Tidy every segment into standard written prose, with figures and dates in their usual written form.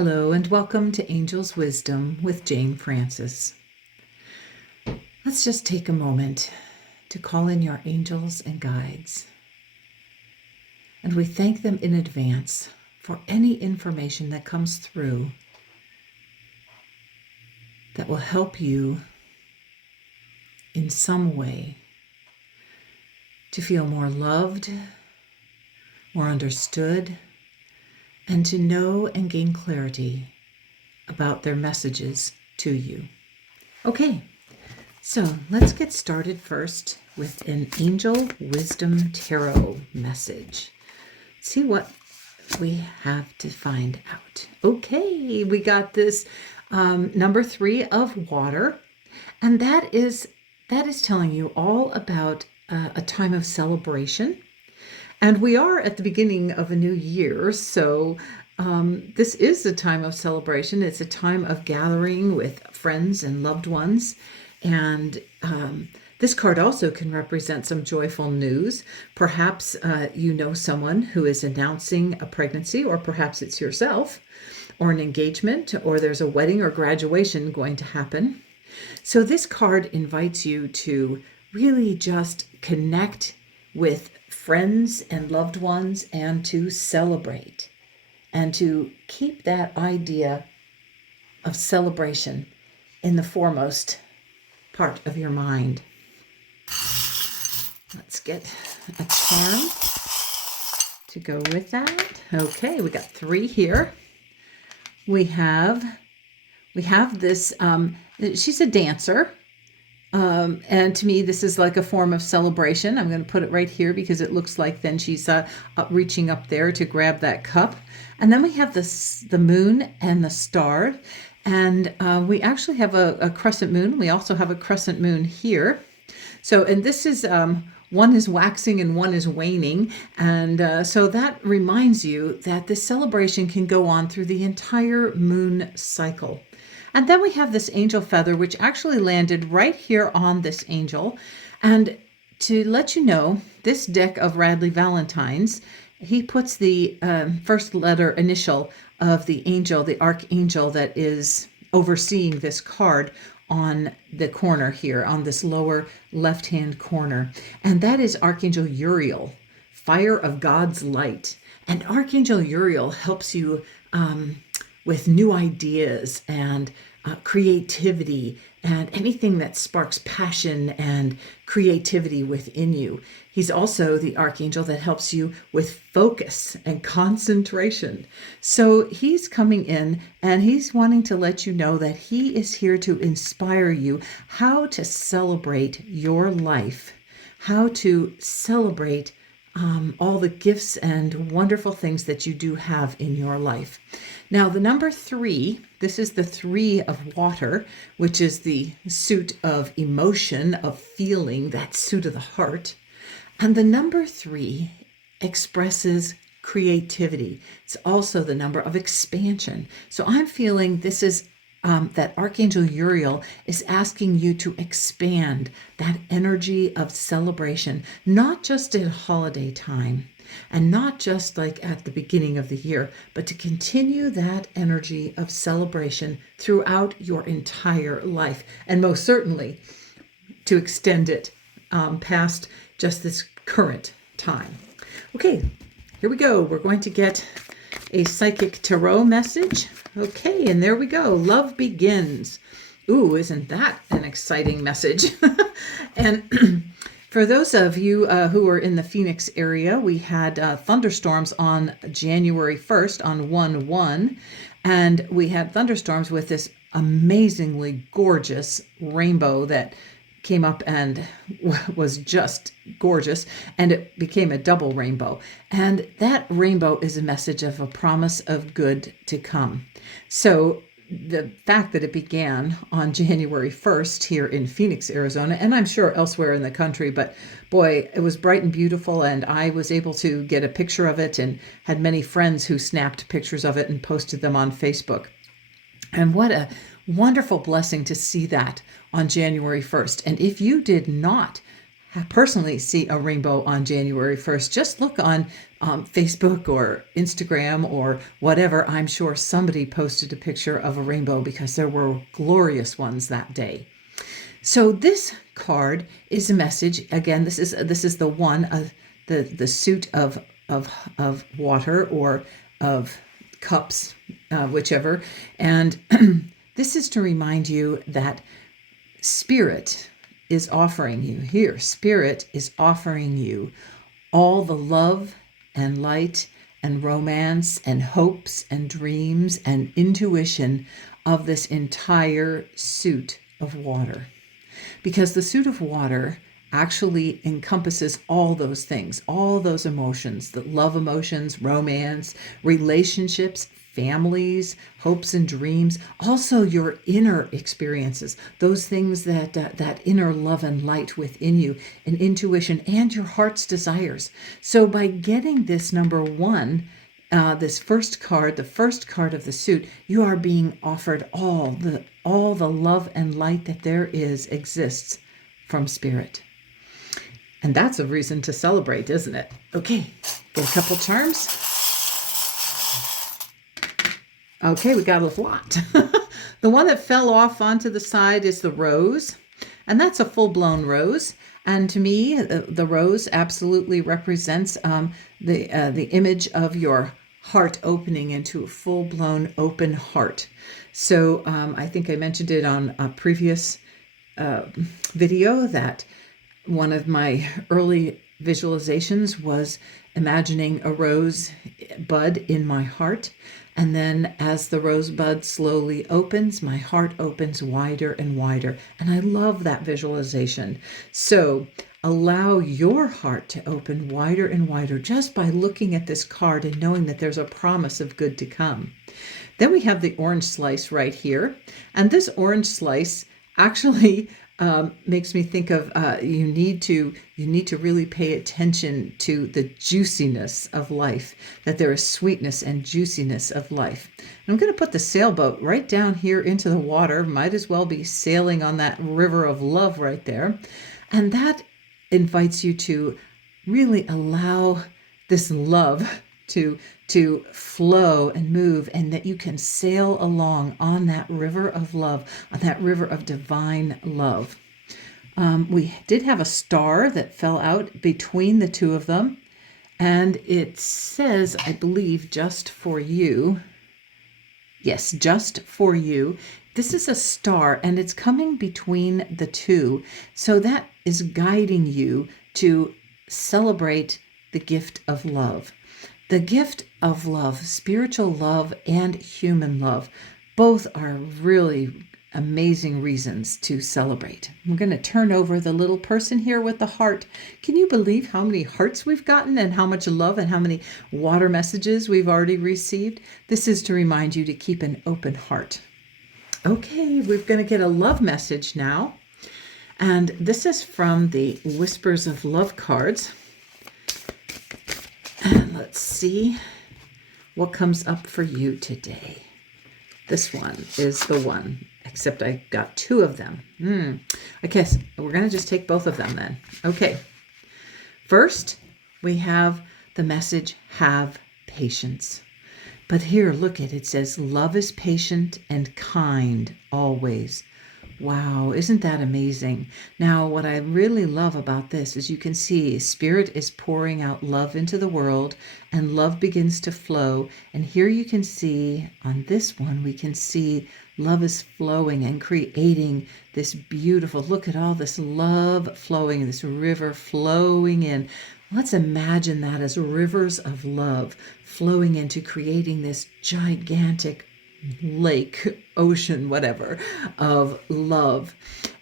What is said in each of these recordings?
Hello and welcome to Angel's Wisdom with Jane Francis. Let's just take a moment to call in your angels and guides. And we thank them in advance for any information that comes through that will help you in some way to feel more loved, more understood, and to know and gain clarity about their messages to you. Okay, so let's get started first with an Angel Wisdom Tarot message. See what we have to find out. Okay, we got this number 3 of water, and that is telling you all about a time of celebration. And we are at the beginning of a new year, so this is a time of celebration. It's a time of gathering with friends and loved ones. And this card also can represent some joyful news. Perhaps you know someone who is announcing a pregnancy, or perhaps it's yourself, or an engagement, or there's a wedding or graduation going to happen. So this card invites you to really just connect with friends and loved ones and to celebrate and to keep that idea of celebration in the foremost part of your mind. Let's get a charm to go with that. Okay, we got 3 here. We have this, she's a dancer. And to me, this is like a form of celebration. I'm going to put it right here because it looks like then she's reaching up there to grab that cup. And then we have the moon and the star. And we actually have a crescent moon. We also have a crescent moon here. So, and this is, one is waxing and one is waning. And so that reminds you that this celebration can go on through the entire moon cycle. And then we have this angel feather, which actually landed right here on this angel. And to let you know, this deck of Radleigh Valentine's, he puts the first letter initial of the angel, the archangel that is overseeing this card on the corner here, on this lower left-hand corner. And that is Archangel Uriel, fire of God's light. And Archangel Uriel helps you with new ideas and creativity and anything that sparks passion and creativity within you. He's also the archangel that helps you with focus and concentration. So he's coming in and he's wanting to let you know that he is here to inspire you how to celebrate your life, how to celebrate all the gifts and wonderful things that you do have in your life. Now, the number 3, this is the 3 of water, which is the suit of emotion, of feeling, that suit of the heart. And the number 3 expresses creativity. It's also the number of expansion. So I'm feeling this is that Archangel Uriel is asking you to expand that energy of celebration, not just at holiday time and not just like at the beginning of the year, but to continue that energy of celebration throughout your entire life, and most certainly to extend it past just this current time. Okay, here we go. We're going to get a psychic tarot message. Okay, and there we go. Love begins. Ooh, isn't that an exciting message? And for those of you who are in the Phoenix area, we had thunderstorms on January 1st on 1/1, and we had thunderstorms with this amazingly gorgeous rainbow that came up and was just gorgeous, and it became a double rainbow. And that rainbow is a message of a promise of good to come. So the fact that it began on January 1st here in Phoenix, Arizona, and I'm sure elsewhere in the country, but boy, it was bright and beautiful, and I was able to get a picture of it and had many friends who snapped pictures of it and posted them on Facebook. And what a wonderful blessing to see that on January 1st. And if you did not personally see a rainbow on January 1st, just look on Facebook or Instagram or whatever. I'm sure somebody posted a picture of a rainbow because there were glorious ones that day. So this card is a message. Again, this is the one, the suit of water or of cups, whichever. And this is to remind you that Spirit is offering you here. Spirit is offering you all the love and light and romance and hopes and dreams and intuition of this entire suit of water. Because the suit of water actually encompasses all those things, all those emotions, the love emotions, romance, relationships, families, hopes and dreams, also your inner experiences, those things that inner love and light within you, and intuition, and your heart's desires. So by getting this number one, this first card, the first card of the suit, you are being offered all the love and light that there exists from Spirit. And that's a reason to celebrate, isn't it? Okay, get a couple charms. Okay, we got a lot. The one that fell off onto the side is the rose, and that's a full-blown rose. And to me, the rose absolutely represents the image of your heart opening into a full-blown open heart. So I think I mentioned it on a previous video that one of my early visualizations was imagining a rose bud in my heart. And then as the rose bud slowly opens, my heart opens wider and wider. And I love that visualization. So allow your heart to open wider and wider just by looking at this card and knowing that there's a promise of good to come. Then we have the orange slice right here. And this orange slice actually makes me think of you need to really pay attention to the juiciness of life, that there is sweetness and juiciness of life. And I'm going to put the sailboat right down here into the water. Might as well be sailing on that river of love right there. And that invites you to really allow this love to flow and move, and that you can sail along on that river of love, on that river of divine love. We did have a star that fell out between the two of them, and it says, I believe, just for you. Yes, just for you. This is a star, and it's coming between the two. So that is guiding you to celebrate the gift of love. The gift of love, spiritual love and human love, both are really amazing reasons to celebrate. I'm going to turn over the little person here with the heart. Can you believe how many hearts we've gotten and how much love and how many water messages we've already received? This is to remind you to keep an open heart. Okay, we're going to get a love message now. And this is from the Whispers of Love cards. And let's see what comes up for you today. This one is the one, except I got two of them. I guess we're going to just take both of them then. Okay. First, we have the message, have patience. But here, look at it. It says, love is patient and kind always. Wow, isn't that amazing? Now, what I really love about this is you can see Spirit is pouring out love into the world, and love begins to flow. And here you can see on this one, we can see love is flowing and creating this beautiful, look at all this love flowing, this river flowing in. Let's imagine that as rivers of love flowing into creating this gigantic lake, ocean, whatever, of love.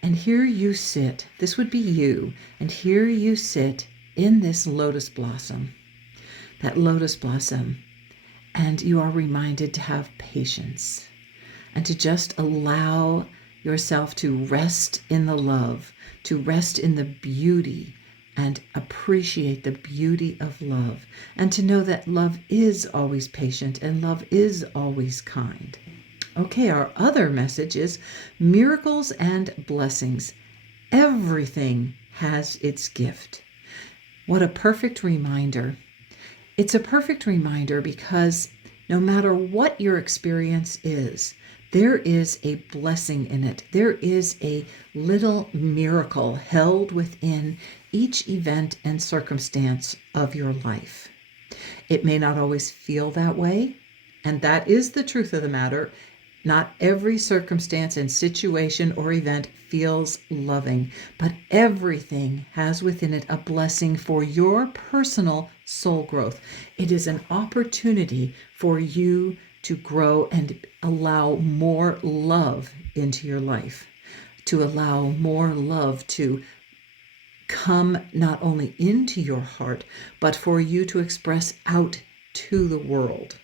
And here you sit, this would be you, and here you sit in this lotus blossom, that lotus blossom, and you are reminded to have patience and to just allow yourself to rest in the love, to rest in the beauty and appreciate the beauty of love, and to know that love is always patient and love is always kind. Okay, our other message is miracles and blessings. Everything has its gift. What a perfect reminder. It's a perfect reminder because no matter what your experience is, there is a blessing in it. There is a little miracle held within each event and circumstance of your life. It may not always feel that way, and that is the truth of the matter. Not every circumstance and situation or event feels loving, but everything has within it a blessing for your personal soul growth. It is an opportunity for you to grow and allow more love into your life, to allow more love to come not only into your heart, but for you to express out to the world.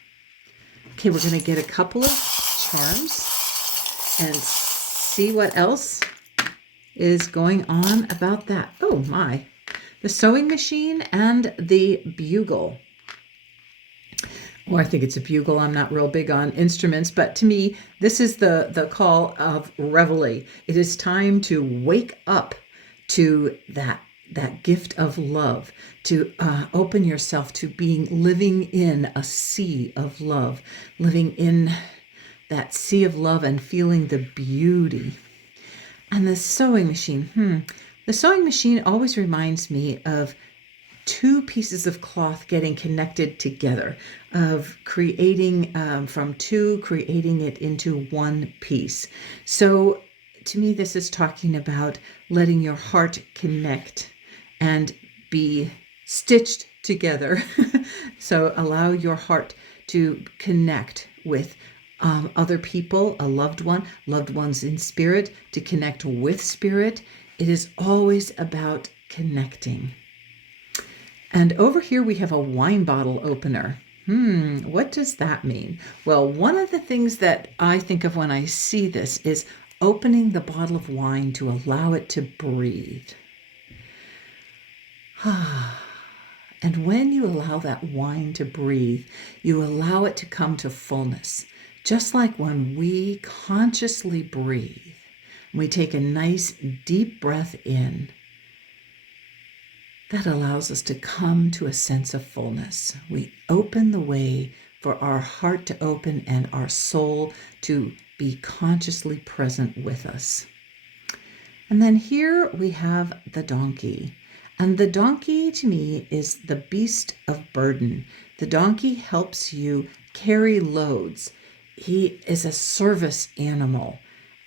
Okay, we're going to get a couple of charms and see what else is going on about that. Oh my, the sewing machine and the bugle. Or I think it's a bugle. I'm not real big on instruments, but to me, this is the call of Radleigh. It is time to wake up to that gift of love, to open yourself to living in a sea of love, living in that sea of love and feeling the beauty. And the sewing machine, the sewing machine always reminds me of two pieces of cloth getting connected together, of creating from two, creating it into one piece. So to me, this is talking about letting your heart connect and be stitched together. So allow your heart to connect with other people, a loved ones in spirit, to connect with spirit. It is always about connecting. And over here we have a wine bottle opener. What does that mean? Well, one of the things that I think of when I see this is opening the bottle of wine to allow it to breathe. And when you allow that wine to breathe, you allow it to come to fullness. Just like when we consciously breathe, we take a nice deep breath in, that allows us to come to a sense of fullness. We open the way for our heart to open and our soul to be consciously present with us. And then here we have the donkey. And the donkey to me is the beast of burden. The donkey helps you carry loads. He is a service animal.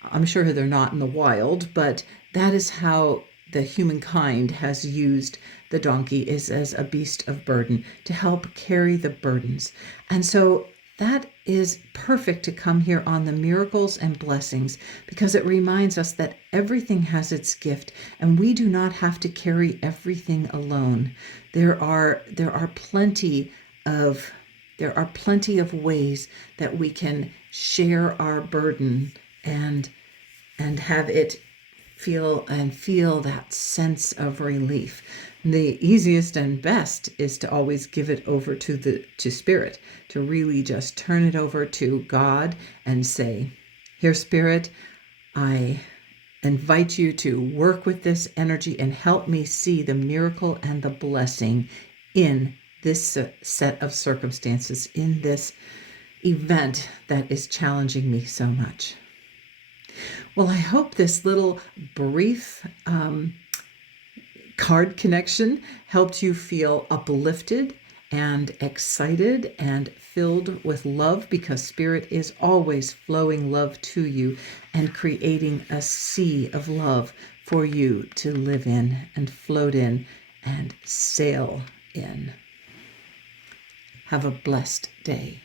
I'm sure they're not in the wild, but that is how the humankind has used the donkey, is as a beast of burden to help carry the burdens. And so that is perfect to come here on the miracles and blessings, because it reminds us that everything has its gift and we do not have to carry everything alone. There are plenty of ways that we can share our burden and have it feel that sense of relief. The easiest and best is to always give it over to spirit, to really just turn it over to God and say, here, spirit, I invite you to work with this energy and help me see the miracle and the blessing in this set of circumstances, in this event that is challenging me so much. Well, I hope this little brief card connection helped you feel uplifted and excited and filled with love, because Spirit is always flowing love to you and creating a sea of love for you to live in and float in and sail in. Have a blessed day.